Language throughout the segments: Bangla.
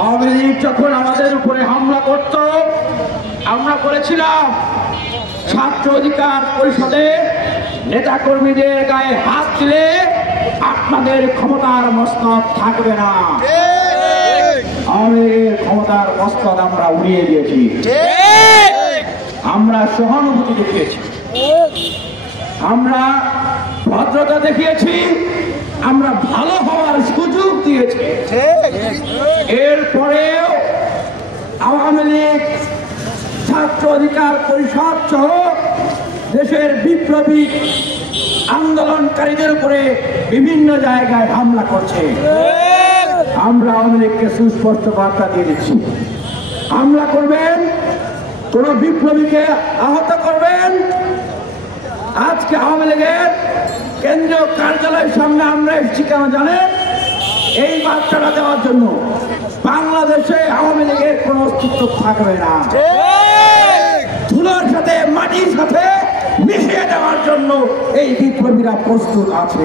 আওয়ামী লীগ যখন আমাদের উপরে হামলা করত, আমরা বলেছিলাম ছাত্র অধিকার পরিষদে নেতাকর্মীদের গায়ে হাত দিলে আপনাদের ক্ষমতার মস্তক থাকবে না। আওয়ামী লীগের ক্ষমতার মস্তক আমরা উড়িয়ে দিয়েছি। আমরা সহানুভূতি দেখিয়েছি, আমরা ভদ্রতা দেখিয়েছি, আমরা ভালো হওয়ার সুযোগ দিয়েছি। এরপরেও আওয়ামী লীগ ছাত্র অধিকার পরিষদ সহ দেশের বিপ্লবী আন্দোলনকারীদের উপরে বিভিন্ন জায়গায় হামলা করছে। আমরা আওয়ামী লীগকে সুস্পষ্ট বার্তা দিয়ে দিচ্ছি, হামলা করবেন, কোন বিপ্লবীকে আহত করবেন, আজকে আওয়ামী লীগের কেন্দ্রীয় কার্যালয়ের সামনে আমরা এসেছি কেন জানেন? এই বার্তাটা দেওয়ার জন্য বাংলাদেশে আওয়ামী লীগের কোন অস্তিত্ব থাকবে না। ধুলোর সাথে মাটির সাথে মিশিয়ে দেওয়ার জন্য এই বিপ্লবীরা প্রস্তুত আছে।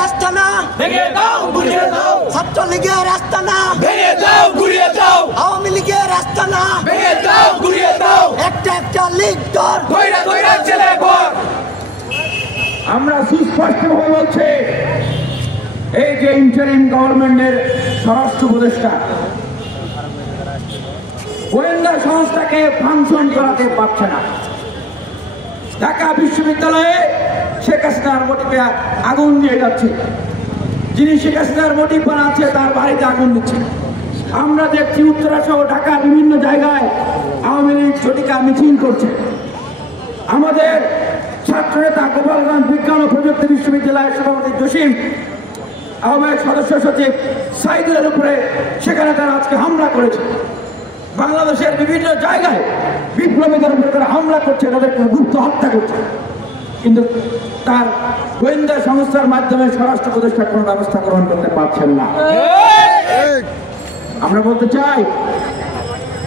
রাস্তা না ভেঙে দাও, ঘুরিয়ে দাও। ছাত্রলীগের রাস্তা না ভেঙে দাও, ঘুরিয়ে দাও। আওয়ামী লীগের রাস্তা না ভেঙে দাও, ঘুরিয়ে দাও। একটা একটা লীগ ধর, ধইরা ধইরা ছেলে ভর। আমরা সুস্পষ্টভাবে বলছি, এই যে ইন্টারিম গভর্নমেন্টের স্বরাষ্ট্র উপদেষ্টা গোয়েন্দা সংস্থাকে ফাংশন করাতে পারছে না। ঢাকা বিশ্ববিদ্যালয়ে শেখ হাসিনার মোটিভে আগুন দিয়ে যাচ্ছে, যিনি শেখ হাসিনার মোটিভ বানাচ্ছে তার বাড়িতে আগুন দিচ্ছে। আমরা দেখছি উত্তরা সহ ঢাকার বিভিন্ন জায়গায় আওয়ামী লীগ ঝটিকা মিছিল করছে। আমাদের ছাত্র নেতা গোপালগঞ্জ বিজ্ঞান ও প্রযুক্তি বিশ্ববিদ্যালয়ের সভাপতি জসিম আহ্বায়ক সদস্য সচিব সাইদুলের উপরে সেখানে তারা আজকে হামলা করেছে। বাংলাদেশের বিভিন্ন জায়গায় বিপ্লবীদের উপরে তারা হামলা করছে, তাদেরকে গুপ্ত হত্যা করছে, কিন্তু তার গোয়েন্দা সংস্থার মাধ্যমে স্বরাষ্ট্র উপদেষ্টা কোনো ব্যবস্থা গ্রহণ করতে পারছেন না। আমরা বলতে চাই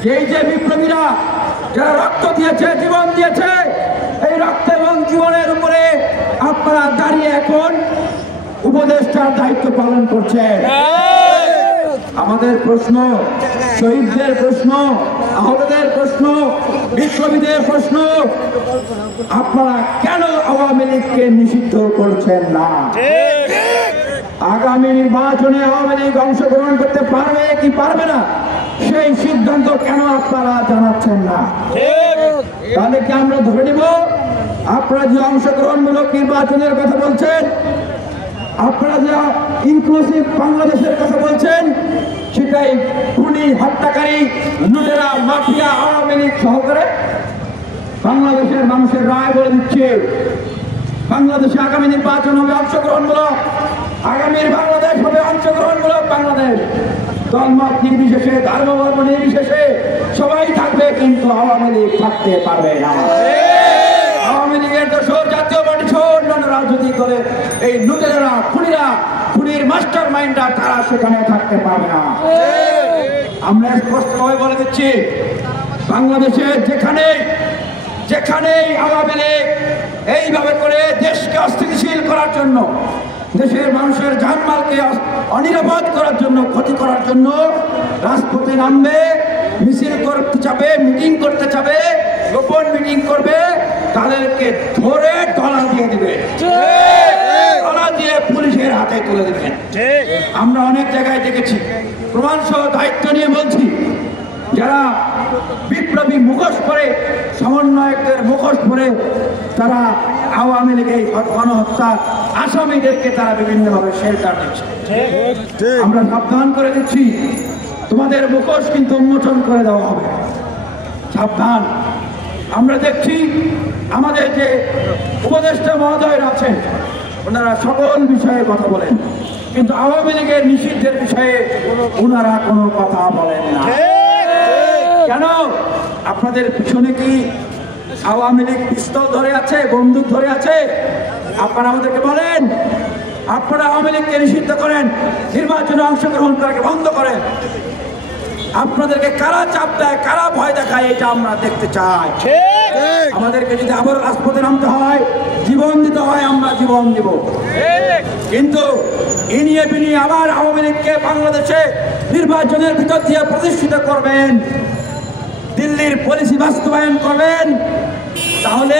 যে এই যে বিপ্লবীরা যারা রক্ত দিয়েছে, জীবন দিয়েছে, এই রক্ত এবং জীবনের উপরে আপনারা দাঁড়িয়ে এখন উপদেষ্টার দায়িত্ব পালন করছেন। আমাদের প্রশ্ন, শহীদদের প্রশ্ন, আহতদের প্রশ্ন, বিপ্লবীদের প্রশ্ন, আপনারা কেন আওয়ামী লীগকে নিষিদ্ধ করছেন না? আগামী নির্বাচনে আওয়ামী লীগ অংশগ্রহণ করতে পারবে কি পারবে না সেই সিদ্ধান্ত কেন আপনারা জানাচ্ছেন না? তাহলে কি আমরা ধরে নিব আপনারা যে অংশগ্রহণমূলক নির্বাচনের কথা বলছেন, আপনারা যে ইনক্লুসিভ বাংলাদেশের কথা বলছেন, সেটাই খুনি, হত্যাকারী, লুটেরা, মাফিয়া, আওয়ামী লীগ সহকারে? বাংলাদেশের মানুষের রায় বলে দিচ্ছে বাংলাদেশে আগামী নির্বাচন হবে অংশগ্রহণমূলক, আগামীর বাংলাদেশ হবে অংশগ্রহণমূলক বাংলাদেশ। দলমত নির্বিশেষে, ধর্মবর্ণ নির্বিশেষে সবাই থাকবে, কিন্তু আওয়ামী লীগ থাকতে পারবে না। আওয়ামী লীগের দোসর, জাতীয় পার্টি সহ অন্যান্য রাজনৈতিক দলের এই লুটেরা, খুনিরা, খুনির মাস্টার মাইন্ডরা তারা সেখানে থাকতে পারবে না। আমরা স্পষ্টভাবে বলে দিচ্ছি, বাংলাদেশে যেখানেই আওয়ামী লীগ এইভাবে করে দেশকে অস্থিতিশীল করার জন্য, দেশের মানুষের জানমালকে অনিরাপদ করার জন্য, ক্ষতি করার জন্য রাজপথে নামবে, মিছিল করতে যাবে, মিটিং করতে যাবে, গোপন মিটিং করবে, তাদেরকে ধরে গলা দিয়ে দিবে, গলা দিয়ে পুলিশের হাতে তুলে দেবেন। আমরা অনেক জায়গায় দেখেছি, প্রমাণ সহ দায়িত্ব নিয়ে বলছি, যারা বিপ্লবী মুখোশ পরে, সমন্বয়কদের মুখোশ পরে তারা আওয়ামী লীগের গণহত্যা আসামিদেরকে তারা বিভিন্নভাবে শেল্টার দিচ্ছে। আমরা সাবধান করে দিচ্ছি, তোমাদের মুখোশ কিন্তু উন্মোচন করে দেওয়া হবে, সাবধান। আমরা দেখছি আমাদের যে উপদেষ্টা মহোদয়রা আছেন, ওনারা সকল বিষয়ে কথা বলেন, কিন্তু আওয়ামী লীগের নিষিদ্ধের বিষয়ে ওনারা কোনো কথা বলেন না। কেন? আপনাদের পিছনে কি আওয়ামী লীগ পিস্তল ধরে আছে, বন্দুক ধরে আছে? আপনারা আমাদেরকে বলেন, আপনারা আওয়ামী লীগকে নিষিদ্ধ করেন, নির্বাচনে অংশগ্রহণ করাকে বন্ধ করেন। আপনাদেরকে কারা চাপ দেয়, কারা ভয় দেখায়, এটা আমরা দেখতে চাই। আমাদেরকে যদি আবার রাজপথে নামতে হয়, জীবন দিতে হয়, আমরা জীবন দেব। কিন্তু ইনিয়ে বিনিয়ে আবার আওয়ামী লীগকে বাংলাদেশে নির্বাচনের ভিতর দিয়ে প্রতিষ্ঠিত করবেন, দিল্লির পলিসি বাস্তবায়ন করবেন, তাহলে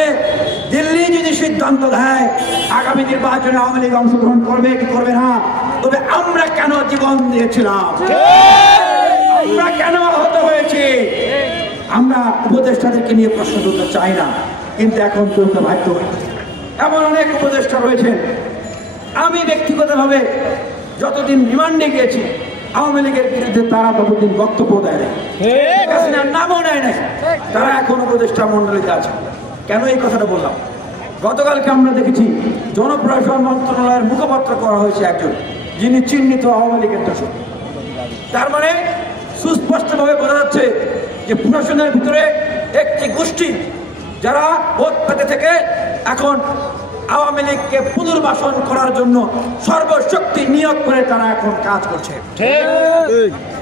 দিল্লি যদি সিদ্ধান্ত দেয় আগামী নির্বাচনে আওয়ামী লীগ অংশগ্রহণ করবে কি করবে না, তবে আমরা কেন জীবন দিয়েছিলাম, আমরা কেন আহত হয়েছি, আমরা উপদেষ্টাদেরকে নিয়ে প্রশ্ন তুলতে চাই না, কিন্তু এখন তুলতে বাধ্য হয়েছে। এমন অনেক উপদেষ্টা রয়েছেন, আমি ব্যক্তিগতভাবে যতদিন রিমান্ডে গিয়েছি আওয়ামী লীগের বিরুদ্ধে তারা ততদিন বক্তব্য দেয় নাই, নামও নেয় নাই, তারা এখন উপদেষ্টা মন্ডলীতে আছে। কেন এই কথাটা বললাম? গতকালকে আমরা দেখেছি জনপ্রশাসন মন্ত্রণালয়ের মুখপাত্র করা হয়েছে একজন, যিনি চিহ্নিত আওয়ামী লীগের দোষর। তার মানে সুস্পষ্টভাবে বোঝা যাচ্ছে যে প্রশাসনের ভিতরে একটি গোষ্ঠী যারা ভোট পেতে থেকে এখন আওয়ামী লীগকে পুনর্বাসন করার জন্য সর্বশক্তি নিয়োগ করে তারা এখন কাজ করছে।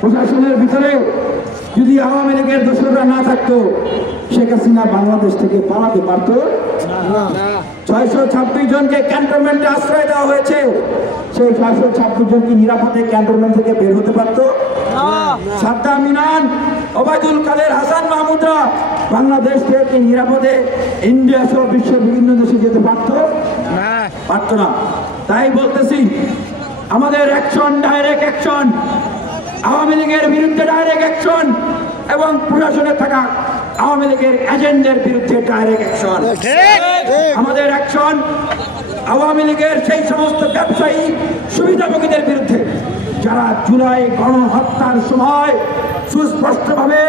প্রশাসনের ভিতরে যদি আওয়ামী লীগের দোষরা না থাকতো, শেখ হাসিনা বাংলাদেশ থেকে পালাতে পারতো না। 626 জনকে ক্যান্টনমেন্টে আশ্রয় দেওয়া হয়েছে, সেই 626 জন কি নিরাপদে ক্যান্টনমেন্ট থেকে বের হতে পারতো? সাদ্দাম, মিনান, ওবায়দুল কাদের, হাসান মাহমুদরা বাংলাদেশ থেকে নিরাপদে ইন্ডিয়া সহ বিশ্বের বিভিন্ন দেশে যেতে পারতো না। তাই বলতেছি, আমাদের অ্যাকশন, ডাইরেক্ট অ্যাকশন, আওয়ামী লীগের বিরুদ্ধে ডাইরেক্ট অ্যাকশন এবং প্রশাসনে থাকা আওয়ামী লীগের এজেন্ডের বিরুদ্ধে ডাইরেক্ট অ্যাকশন। আমাদের অ্যাকশন আওয়ামী লীগের সেই সমস্ত ব্যবসায়ী সুবিধাভোগীদের বিরুদ্ধে যারা জুলাই গণহত্যার সময় সুস্পষ্টভাবে